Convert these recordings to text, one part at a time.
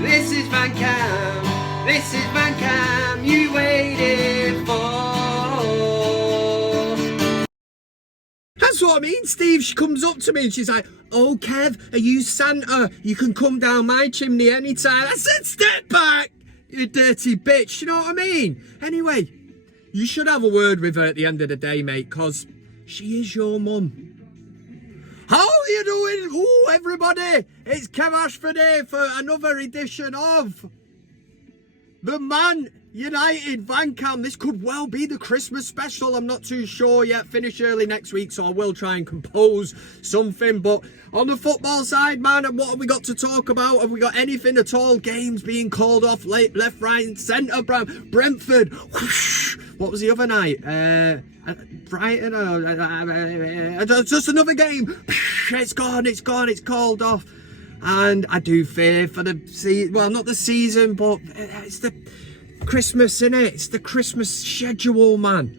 This is VanCam. This is VanCam you waited for. That's what I mean, Steve. She comes up to me and she's like, "Oh, Kev, are you Santa? You can come down my chimney anytime." I said, "Step back, you dirty bitch." You know what I mean? Anyway, you should have a word with her at the end of the day, mate, because she is your mum. How are you doing? Ooh, everybody, it's Kev Ashford here for another edition of the ManUtd VanCam. This could well be the Christmas special. I'm not too sure yet. Finish early next week, so I will try and compose something. But on the football side, man, and what have we got to talk about? Have we got anything at all? Games being called off left, right, and centre. Brentford. Whoosh. What was the other night? Brighton. Just another game. It's gone. It's called off. And I do fear for the season. Well, not the season, but it's the Christmas, innit? It's the Christmas schedule, man.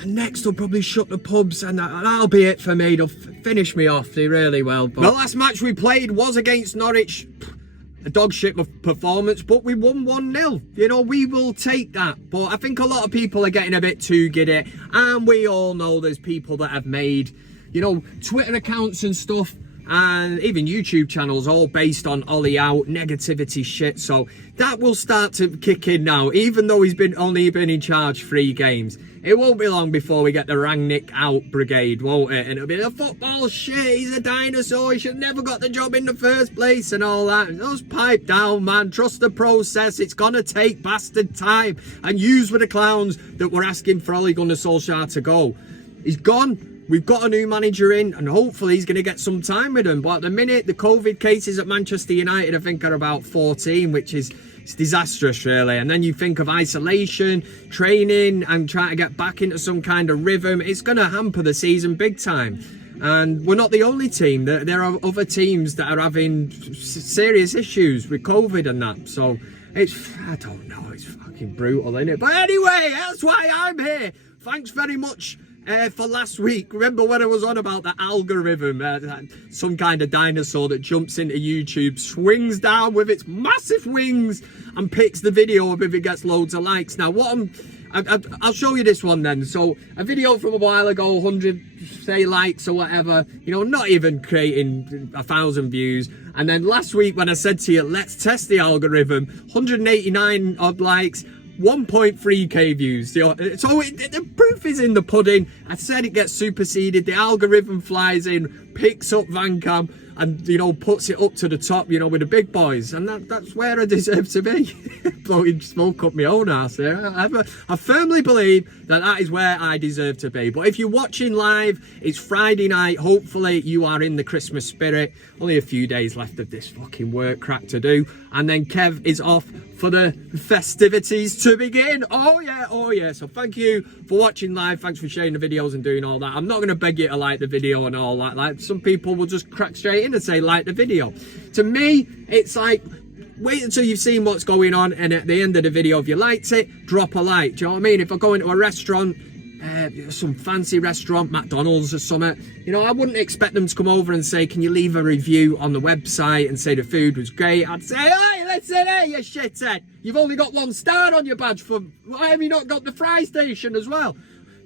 And next they'll probably shut the pubs, and that'll be it for me. They'll finish me off. They really will. But the last match we played was against Norwich. A dog shit performance, but we won 1-0. You know, we will take that. But I think a lot of people are getting a bit too giddy. And we all know there's people that have made, you know, Twitter accounts and stuff, and even YouTube channels all based on Ollie out negativity shit. So that will start to kick in now, even though he's only been in charge 3 games. It won't be long before we get the Rangnick out brigade, won't it? And it'll be the football shit, he's a dinosaur, he should never got the job in the first place and all that. Just pipe down, man, trust the process. It's gonna take bastard time. And use with the clowns that were asking for Ole Gunnar Solskjaer to go. He's gone. We've got a new manager in, and hopefully he's going to get some time with them. But at the minute, the COVID cases at Manchester United, I think, are about 14, which is it's disastrous, really. And then you think of isolation, training, and trying to get back into some kind of rhythm. It's going to hamper the season big time. And we're not the only team. There are other teams that are having serious issues with COVID and that. So it's, I don't know, it's fucking brutal, isn't it? But anyway, that's why I'm here. Thanks very much for last week. Remember when I was on about the algorithm, some kind of dinosaur that jumps into YouTube, swings down with its massive wings and picks the video up if it gets loads of likes. Now what I'll show you this one then. So a video from a while ago, 100 say likes or whatever, you know, not even creating 1,000 views. And then last week when I said to you, let's test the algorithm, 189 odd likes, 1.3k views. So the proof is in the pudding. I said it gets superseded. The algorithm flies in, picks up VanCam, and, you know, puts it up to the top, you know, with the big boys. And that's where I deserve to be. Blowing smoke up my own ass there. I firmly believe that is where I deserve to be. But if you're watching live, it's Friday night. Hopefully you are in the Christmas spirit. Only a few days left of this fucking work crack to do. And then Kev is off for the festivities to begin. Oh yeah. So thank you for watching live. Thanks for sharing the videos and doing all that. I'm not going to beg you to like the video and all that. Like, some people will just crack straight in and say like the video. To me, it's like, wait until you've seen what's going on, and at the end of the video, if you liked it, drop a like. Do you know what I mean? If I go into a restaurant, some fancy restaurant, McDonald's or something, you know, I wouldn't expect them to come over and say, can you leave a review on the website and say the food was great? I'd say, hey, listen, hey, you shithead, you've only got 1 star on your badge. Why have you not got the fry station as well?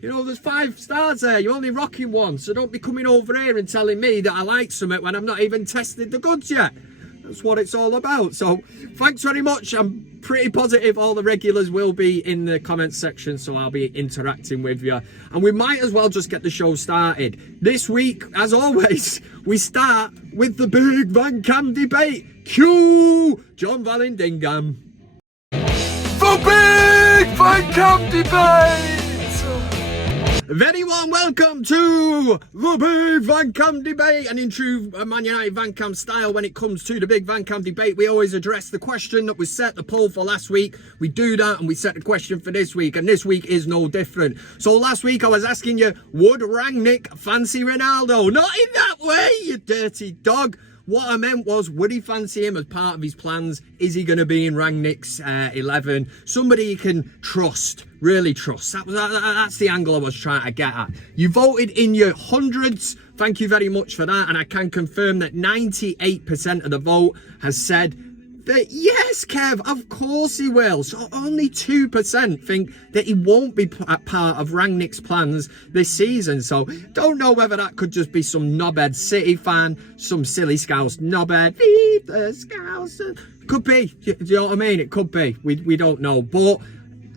You know, there's 5 stars there, you're only rocking 1, so don't be coming over here and telling me that I like something when I'm not even tested the goods yet. That's what it's all about. So thanks very much. I'm pretty positive all the regulars will be in the comments section, so I'll be interacting with you, and we might as well just get the show started. This week, as always, we start with the big VanCam debate. Cue John Vallandigham. The big VanCam debate. Very warm welcome to the Big VanCam Debate, and in true ManUtd VanCam style, when it comes to the Big VanCam Debate, we always address the question that was set, the poll for last week. We do that and we set the question for this week, and this week is no different. So last week I was asking you, would Rangnick fancy Ronaldo? Not in that way, you dirty dog. What I meant was, would he fancy him as part of his plans? Is he going to be in Rangnick's 11? Somebody you can trust, really trust. That's the angle I was trying to get at. You voted in your hundreds. Thank you very much for that. And I can confirm that 98% of the vote has said But yes, Kev, of course he will. So only 2% think that he won't be part of Rangnick's plans this season. So don't know whether that could just be some knobhead City fan, some silly Scouse knobhead. Leave the Scouse. Could be. Do you know what I mean? It could be. We don't know. But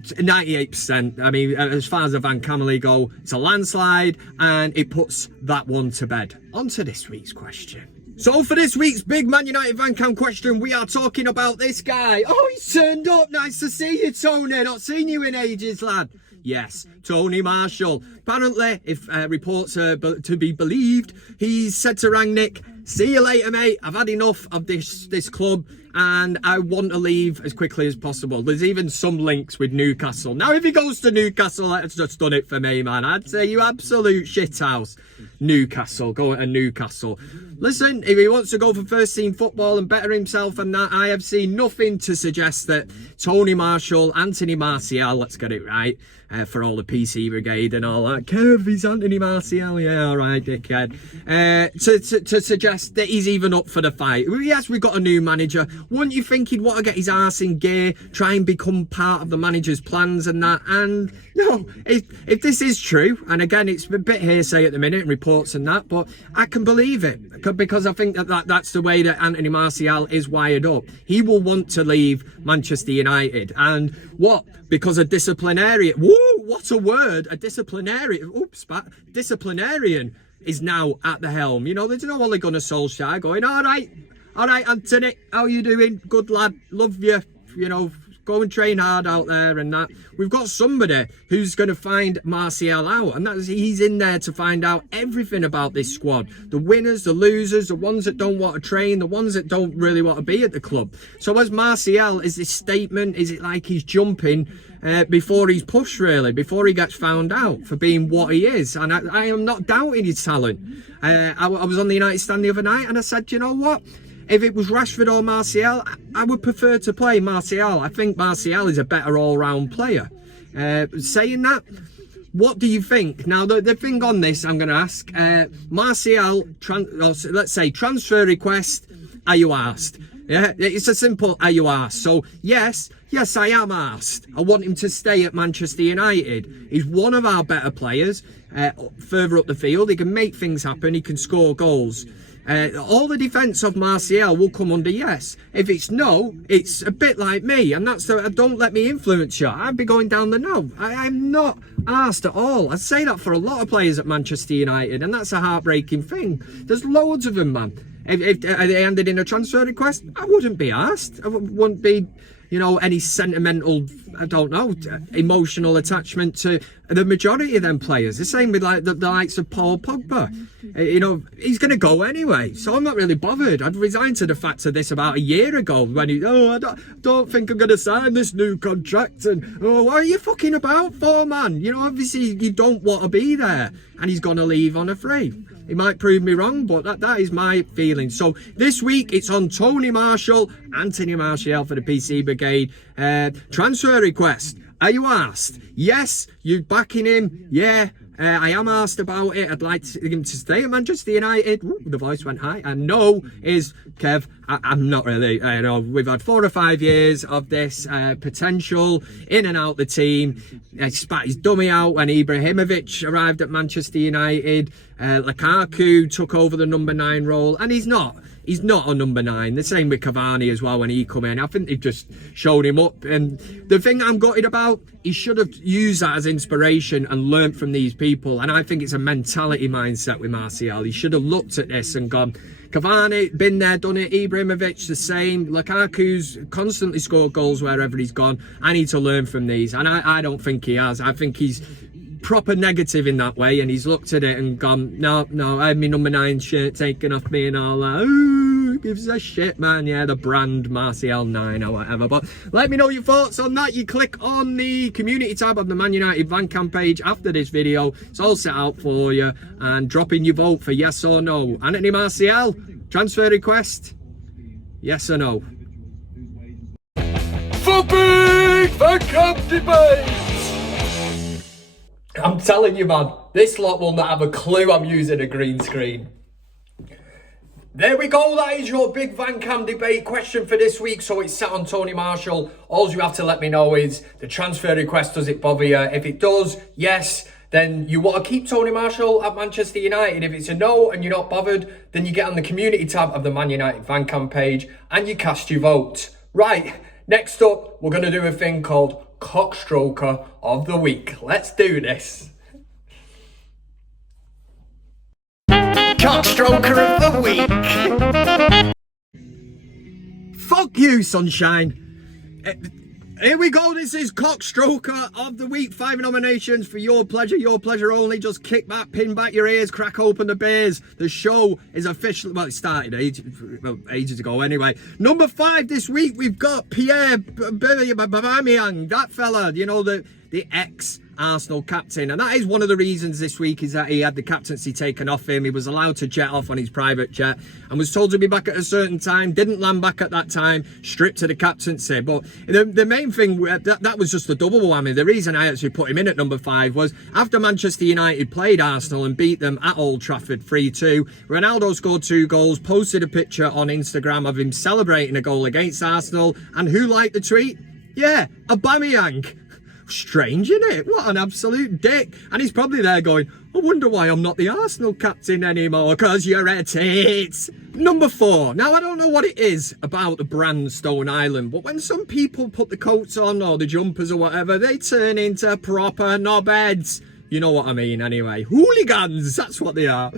98%. I mean, as far as the VanCam go, it's a landslide, and it puts that one to bed. On to this week's question. So for this week's big ManUtd VanCam question, we are talking about this guy. Oh, he's turned up. Nice to see you, Tony. Not seen you in ages, lad. Yes, Tony Marshall. Apparently, if reports are to be believed, he's said to Rangnick, "See you later, mate. I've had enough of this club, and I want to leave as quickly as possible." There's even some links with Newcastle. Now, if he goes to Newcastle, that's just done it for me, man. I'd say you absolute shithouse. Newcastle, go to Newcastle. Listen, if he wants to go for first team football and better himself and that, I have seen nothing to suggest that Tony Marshall, Anthony Martial, let's get it right, for all the PC brigade and all that. Kev, he's Anthony Martial, yeah, all right, dickhead. To suggest that he's even up for the fight. Yes, we've got a new manager. Wouldn't you think he'd want to get his arse in gear, try and become part of the manager's plans and that? And no, if this is true, and again, it's a bit hearsay at the minute, reports and that, but I can believe it, because I think that's the way that Anthony Martial is wired up. He will want to leave Manchester United, and what? Because a disciplinarian, woo, what a word, a disciplinarian, disciplinarian is now at the helm. You know, there's no Ole Gunnar Solskjaer going, all right, Anthony, how you doing? Good lad, love you, you know, go and train hard out there and that. We've got somebody who's going to find Martial out, and he's in there to find out everything about this squad. The winners, the losers, the ones that don't want to train, the ones that don't really want to be at the club. So as Martial, is this statement, is it like he's jumping before he's pushed, really, before he gets found out for being what he is? And I am not doubting his talent. I was on the United stand the other night and I said, you know what? If it was Rashford or Martial, I would prefer to play Martial. I think Martial is a better all-round player. Saying that, what do you think? Now, the thing on this, I'm going to ask, Martial, let's say, transfer request, are you asked? Yeah, it's a simple, are you asked? So, yes, I am asked. I want him to stay at Manchester United. He's one of our better players, further up the field. He can make things happen, he can score goals. All the defence of Martial will come under yes. If it's no, it's a bit like me, and that's the don't let me influence you. I'd be going down the no. I'm not asked at all. I'd say that for a lot of players at Manchester United, and that's a heartbreaking thing. There's loads of them, man. If they ended in a transfer request, I wouldn't be asked. I wouldn't be, you know, any sentimental, I don't know, emotional attachment to the majority of them players. The same with like the likes of Paul Pogba. You know, he's going to go anyway, so I'm not really bothered. I'd resigned to the fact of this about a year ago when I don't think I'm going to sign this new contract, and what are you fucking about for, man? You know, obviously you don't want to be there, and he's going to leave on a free. He might prove me wrong, but that is my feeling. So this week it's on Tony Marshall, Anthony Martial for the PC Brigade. Transfer request. Are you asked? Yes. You backing him? Yeah. I am asked about it. I'd like him to stay at Manchester United. Ooh, the voice went high. And no is, Kev, I'm not really. You know, we've had 4 or 5 years of this potential in and out the team. He spat his dummy out when Ibrahimovic arrived at Manchester United. Lukaku took over the number 9 role, and he's not a number 9. The same with Cavani as well when he come in. I think they've just showed him up. And the thing I'm gutted about, he should have used that as inspiration and learnt from these people. And I think it's a mentality mindset with Martial. He should have looked at this and gone, Cavani, been there, done it. Ibrahimovic, the same. Lukaku's constantly scored goals wherever he's gone. I need to learn from these. And I don't think he has. I think he's proper negative in that way, and he's looked at it and gone, no, I had my number 9 shirt taken off me and all that. Ooh, gives a shit, man. Yeah, the brand Martial 9 or whatever. But let me know your thoughts on that. You click on the community tab of the ManUtd VanCam page after this video. It's all set out for you, and drop in your vote for yes or no. Anthony Martial, transfer request, yes or no? For Big VanCam Debate! I'm telling you, man, this lot will not have a clue I'm using a green screen. There we go, that is your Big VanCam debate question for this week. So it's set on Tony Marshall. All you have to let me know is the transfer request, does it bother you? If it does, yes, then you want to keep Tony Marshall at Manchester United. If it's a no and you're not bothered, then you get on the community tab of the ManUtd VanCam page and you cast your vote. Right, next up, we're going to do a thing called CockStroker of the Week. Let's do this. CockStroker of the Week. Fuck you, sunshine. Here we go. This is CockStroker of the Week. 5 nominations for your pleasure only. Just kick back, pin back your ears, crack open the beers. The show is officially, well, it started ages ago anyway. Number 5 this week, we've got Pierre Aubameyang, that fella, you know, the ex-Arsenal captain. And that is one of the reasons this week is that he had the captaincy taken off him. He was allowed to jet off on his private jet and was told to be back at a certain time. Didn't land back at that time, stripped to the captaincy. But the main thing, that was just a double whammy. The reason I actually put him in at number 5 was after Manchester United played Arsenal and beat them at Old Trafford 3-2, Ronaldo scored 2 goals, posted a picture on Instagram of him celebrating a goal against Arsenal. And who liked the tweet? Yeah, Aubameyang. Strange, isn't it? What an absolute dick. And he's probably there going, I wonder why I'm not the Arsenal captain anymore, because you're a tit. Number 4. Now, I don't know what it is about the brand Stone Island, but when some people put the coats on or the jumpers or whatever, they turn into proper knobheads. You know what I mean, anyway. Hooligans, that's what they are.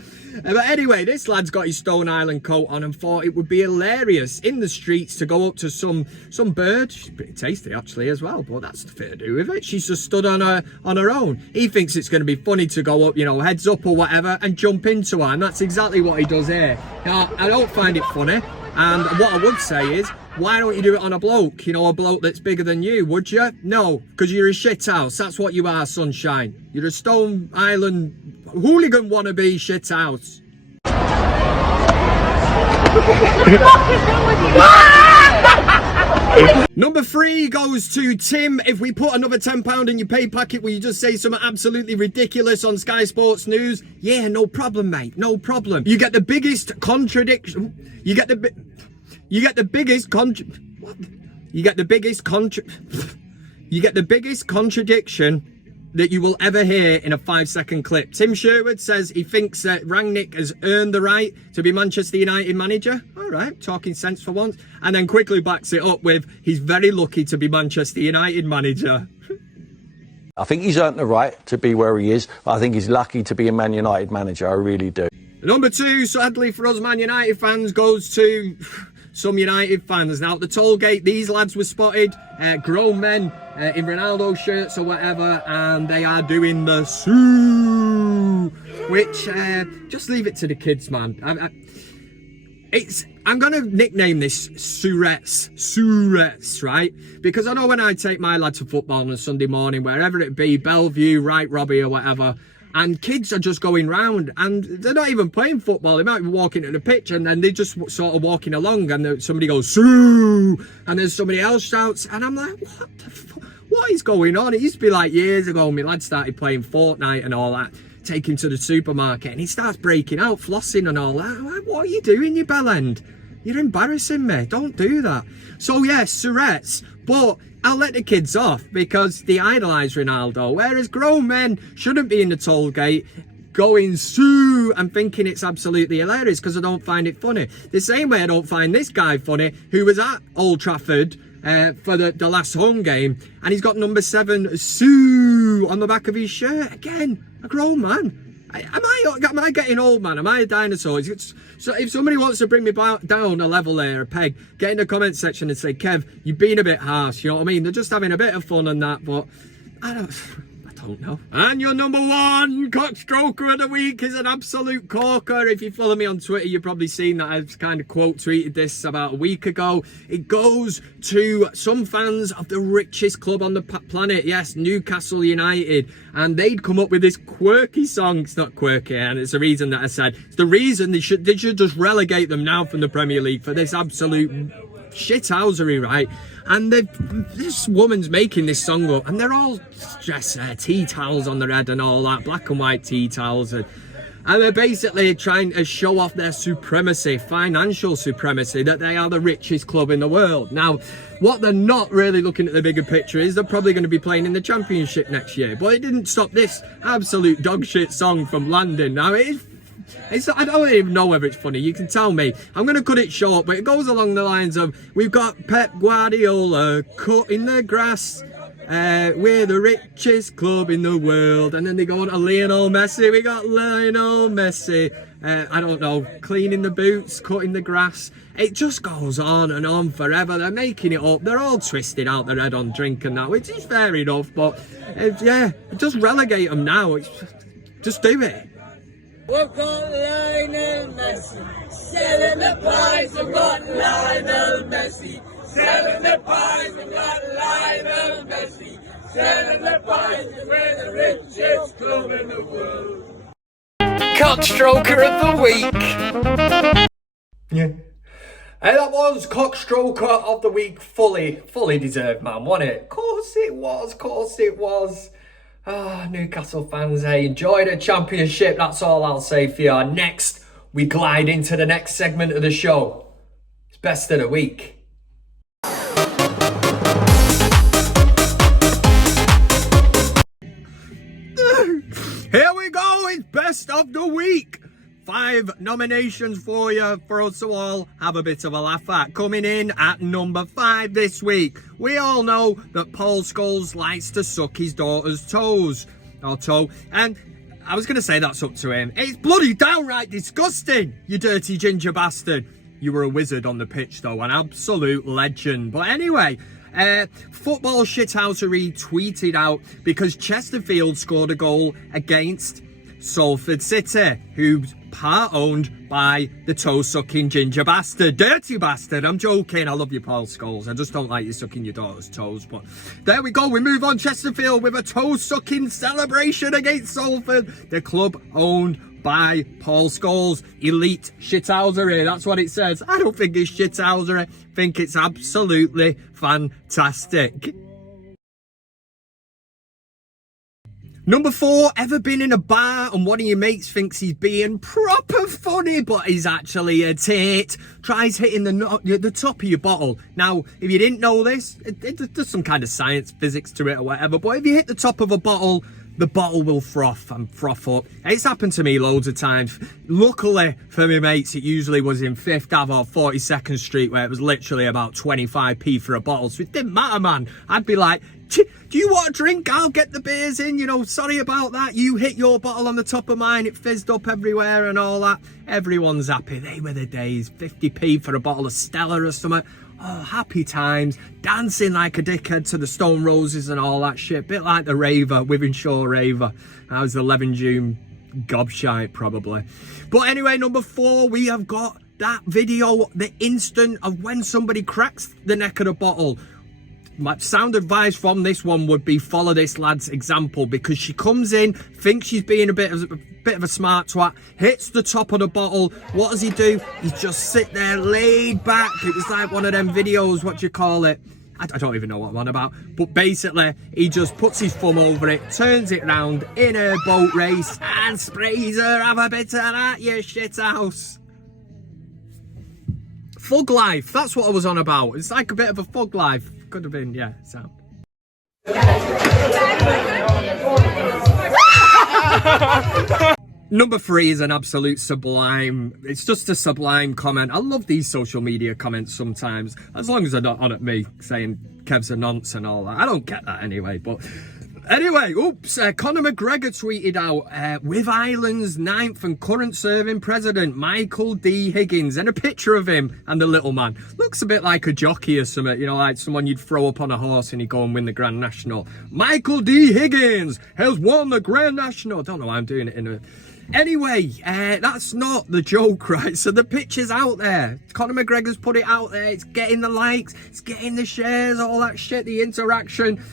But anyway, this lad's got his Stone Island coat on and thought it would be hilarious in the streets to go up to some bird. She's pretty tasty, actually, as well, but that's the fair to do with it. She's just stood on her own. He thinks it's going to be funny to go up, you know, heads up or whatever, and jump into her, and that's exactly what he does here. Now, I don't find it funny, and what I would say is, why don't you do it on a bloke? You know, a bloke that's bigger than you, would you? No, because you're a shithouse. That's what you are, sunshine. You're a Stone Island hooligan wannabe shithouse. Number 3 goes to Tim. If we put another £10 in your pay packet, will you just say something absolutely ridiculous on Sky Sports News? Yeah, no problem, mate. No problem. You get the biggest contradiction. You get the biggest contradiction that you will ever hear in a 5-second clip. Tim Sherwood says he thinks that Rangnick has earned the right to be Manchester United manager. All right, talking sense for once. And then quickly backs it up with he's very lucky to be Manchester United manager. I think he's earned the right to be where he is. I think he's lucky to be a Man United manager. I really do. Number 2, sadly for us Man United fans, goes to some United fans. Now, at the toll gate, these lads were spotted, grown men in Ronaldo shirts or whatever, and they are doing the soo, which, just leave it to the kids, man. I'm going to nickname this Surettes, right? Because I know when I take my lad to football on a Sunday morning, wherever it be, Bellevue, Right Robbie or whatever, and kids are just going round and they're not even playing football. They might be walking to the pitch and then they're just sort of walking along and somebody goes, Sue! And then somebody else shouts. And I'm like, what the fuck? What is going on? It used to be like years ago, my lad started playing Fortnite and all that. Take him to the supermarket and he starts breaking out, flossing and all that. I'm like, what are you doing, you bellend? You're embarrassing me. Don't do that. So, yes, Surettes. But I'll let the kids off because they idolise Ronaldo, whereas grown men shouldn't be in the toll gate going Sue and thinking it's absolutely hilarious because I don't find it funny. The same way I don't find this guy funny who was at Old Trafford for the last home game and he's got number 7 Sue on the back of his shirt. Again, a grown man. Am I getting old, man? Am I a dinosaur? So if somebody wants to bring me down a level there, a peg, get in the comment section and say, Kev, you've been a bit harsh, you know what I mean? They're just having a bit of fun and that, but I don't know. And your number 1 CockStroker of the week is an absolute corker. If you follow me on Twitter, you've probably seen that I've kind of quote tweeted this about a week ago. It goes to some fans of the richest club on the planet. Yes, Newcastle United. And they'd come up with this quirky song. It's not quirky, and it's the reason that I said. It's the reason they should just relegate them now from the Premier League for this absolute shithousery, right? And this woman's making this song up and they're all dressed tea towels on their head and all that, black and white tea towels, and And they're basically trying to show off their supremacy, financial supremacy, that they are the richest club in the world. Now, what they're not really looking at the bigger picture is they're probably going to be playing in the Championship next year. But it didn't stop this absolute dog shit song from landing. Now, I don't even know whether it's funny. You can tell me. I'm going to cut it short, but it goes along the lines of, we've got Pep Guardiola cutting the grass. We're the richest club in the world. And then they go on to Lionel Messi. We got Lionel Messi. I don't know, cleaning the boots, cutting the grass. It just goes on and on forever. They're making it up. They're all twisted out their head on drink and that, which is fair enough. But yeah, just relegate them now. Just do it. We've got Lionel Messi, selling the pies, we've got Lionel Messi, selling the pies, we've got Lionel Messi, selling the pies, we're the richest club in the world. CockStroker of the week. Yeah. And that was CockStroker of the week, fully deserved, man, wasn't it? Of course it was. Newcastle fans, hey, enjoy the Championship, that's all I'll say for you. Next, we glide into the next segment of the show. It's Best of the Week. Here we go, it's Best of the Week. 5 nominations for you, for us to all have a bit of a laugh at. Coming in at number 5 this week, we all know that Paul Scholes likes to suck his daughter's toe. And I was going to say that's up to him. It's bloody downright disgusting, you dirty ginger bastard. You were a wizard on the pitch though, an absolute legend. But anyway, Football Shithousery tweeted out because Chesterfield scored a goal against Salford City, who's part owned by the toe-sucking ginger bastard. Dirty bastard, I'm joking. I love you, Paul Scholes. I just don't like you sucking your daughter's toes. But there we go. We move on. Chesterfield with a toe-sucking celebration against Salford, the club owned by Paul Scholes. Elite shithousery, that's what it says. I don't think it's shithousery. I think it's absolutely fantastic. Number 4, ever been in a bar and one of your mates thinks he's being proper funny, but he's actually a tit? Tries hitting the top of your bottle. Now, if you didn't know this, there's some kind of science, physics to it or whatever, but if you hit the top of a bottle, the bottle will froth up. It's happened to me loads of times. Luckily for me mates, it usually was in 5th Ave or 42nd Street, where it was literally about 25p for a bottle, so it didn't matter, man. I'd be like, do you want a drink? I'll get the beers in, you know, sorry about that. You hit your bottle on the top of mine, it fizzed up everywhere and all that. Everyone's happy. They were the days. 50p for a bottle of Stella or something. Oh, happy times. Dancing like a dickhead to the Stone Roses and all that shit. Bit like the raver, Wythenshawe raver. That was the 11 June gobshite, probably. But anyway, number 4, we have got that video, the instant of when somebody cracks the neck of the bottle. My sound advice from this one would be follow this lad's example, because she comes in, thinks she's being a bit of a smart twat, hits the top of the bottle. What does he do? He just sit there laid back. It was like one of them videos, what do you call it? I don't even know what I'm on about, but basically he just puts his thumb over it, turns it round in a boat race and sprays her. Have a bit of that, you shithouse. Fug life, that's what I was on about. It's like a bit of a fug life. Could have been, yeah, sound. Number 3 is an absolute sublime. It's just a sublime comment. I love these social media comments sometimes, as long as they're not on at me saying Kev's a nonce and all that. I don't get that anyway, but anyway, Conor McGregor tweeted out, with Ireland's 9th and current serving president, Michael D. Higgins, and a picture of him and the little man. Looks a bit like a jockey or something, you know, like someone you'd throw up on a horse and he'd go and win the Grand National. Michael D. Higgins has won the Grand National. I don't know why I'm doing it in a... Anyway, that's not the joke, right? So the picture's out there. Conor McGregor's put it out there. It's getting the likes, it's getting the shares, all that shit, the interaction.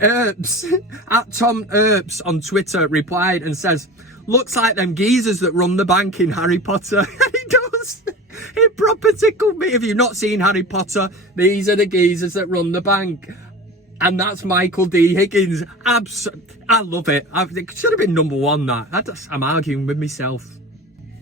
Earps, at Tom Earps on Twitter, replied and says, looks like them geezers that run the bank in Harry Potter. He does. It proper tickled me. If you've not seen Harry Potter, these are the geezers that run the bank. And that's Michael D. Higgins. I love it. It should have been number one, that. I'm arguing with myself.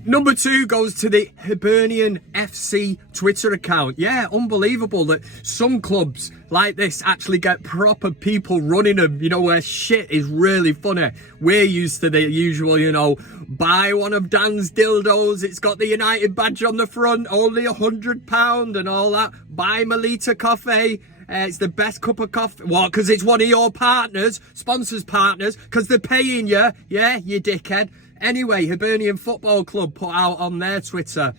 Number 2 goes to the Hibernian FC Twitter account. Yeah, unbelievable that some clubs like this actually get proper people running them, you know, where shit is really funny. We're used to the usual, you know, buy one of Dan's dildos, it's got the United badge on the front, only £100 and all that. Buy Melita coffee. It's the best cup of coffee. What? Because it's one of your partners, sponsors partners, because they're paying you. Yeah, you dickhead. Anyway, Hibernian Football Club put out on their Twitter,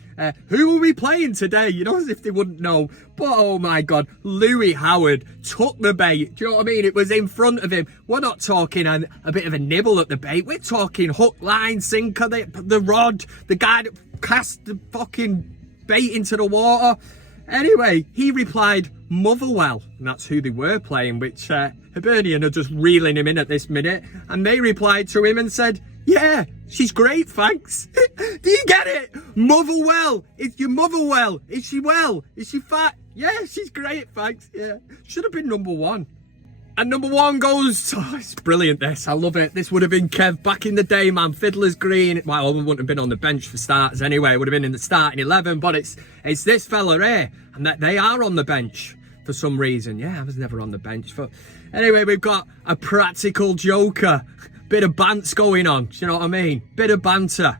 who are we playing today? You know, as if they wouldn't know. But oh my God, Louis Howard took the bait. Do you know what I mean? It was in front of him. We're not talking a bit of a nibble at the bait. We're talking hook, line, sinker, the rod, the guy that cast the fucking bait into the water. Anyway, he replied, Motherwell, and that's who they were playing, which Hibernian are just reeling him in at this minute. And they replied to him and said, yeah, she's great, thanks. Do you get it? Motherwell. It's your Motherwell. Is she well? Is she fat? Yeah, she's great, thanks. Yeah, should have been number 1. And number 1 goes, oh, it's brilliant this, I love it. This would have been Kev back in the day, man. Fiddler's Green. Well, I wouldn't have been on the bench for starters anyway. It would have been in the starting 11, but it's this fella here. And that they are on the bench for some reason. Yeah, I was never on the bench. But anyway, we've got a practical joker. Bit of bants going on, do you know what I mean? Bit of banter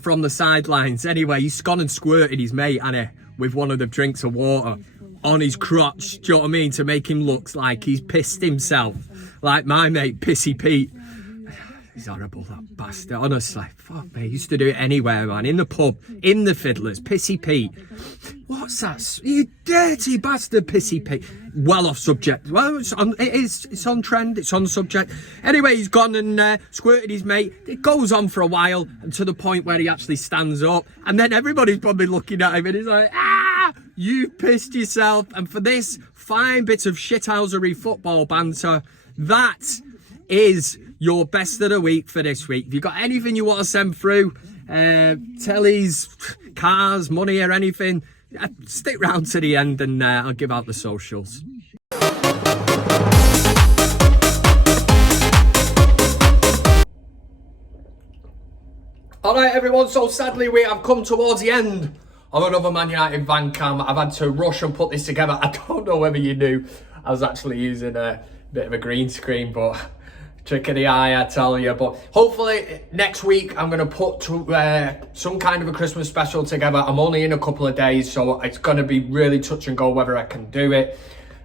from the sidelines. Anyway, he's gone and squirted his mate, hasn't he, with one of the drinks of water on his crotch, do you know what I mean? To make him look like he's pissed himself. Like my mate, Pissy Pete. He's horrible, that bastard, honestly. Fuck me, he used to do it anywhere, man. In the pub, in the Fiddlers, Pissy Pete. What's that? You dirty bastard, Pissy Pete. Well off subject. Well, it's on trend, it's on subject. Anyway, he's gone and squirted his mate. It goes on for a while, and to the point where he actually stands up. And then everybody's probably looking at him and he's like, ah, you pissed yourself. And for this fine bit of shithousery football banter, that is your best of the week for this week. If you've got anything you want to send through, tellies, cars, money or anything, stick round to the end and I'll give out the socials. Alright everyone, so sadly we have come towards the end of another ManUtd VanCam. I've had to rush and put this together. I don't know whether you knew I was actually using a bit of a green screen, but trick of the eye, I tell you. But hopefully next week I'm going to put some kind of a Christmas special together. I'm only in a couple of days, so it's going to be really touch and go whether I can do it.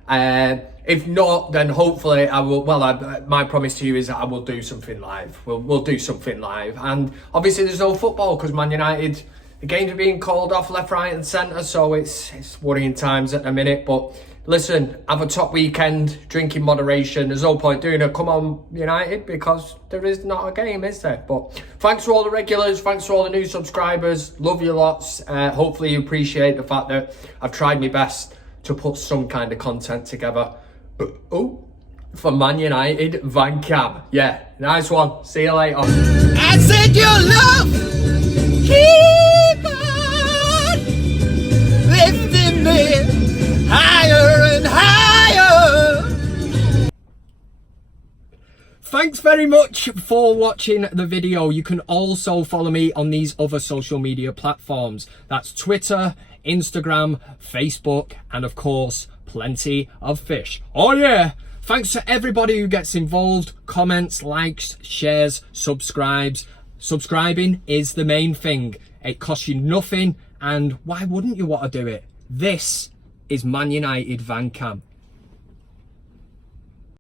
If not, then hopefully I will. Well, my promise to you is that I will do something live. We'll do something live. And obviously there's no football because Man United, the games are being called off left, right and centre, so it's worrying times at the minute. But listen, have a top weekend, drink in moderation. There's no point doing a come on United because there is not a game, is there? But thanks to all the regulars, thanks to all the new subscribers. Love you lots. Hopefully you appreciate the fact that I've tried my best to put some kind of content together. For ManUtd VanCam. Yeah, nice one. See you later. I said your love, keep on lifting me higher and higher. Thanks very much for watching the video. You can also follow me on these other social media platforms. That's Twitter, Instagram, Facebook, and of course, plenty of fish. Oh yeah! Thanks to everybody who gets involved, comments, likes, shares, subscribes. Subscribing is the main thing. It costs you nothing, and why wouldn't you want to do it? This is ManUtd VanCam.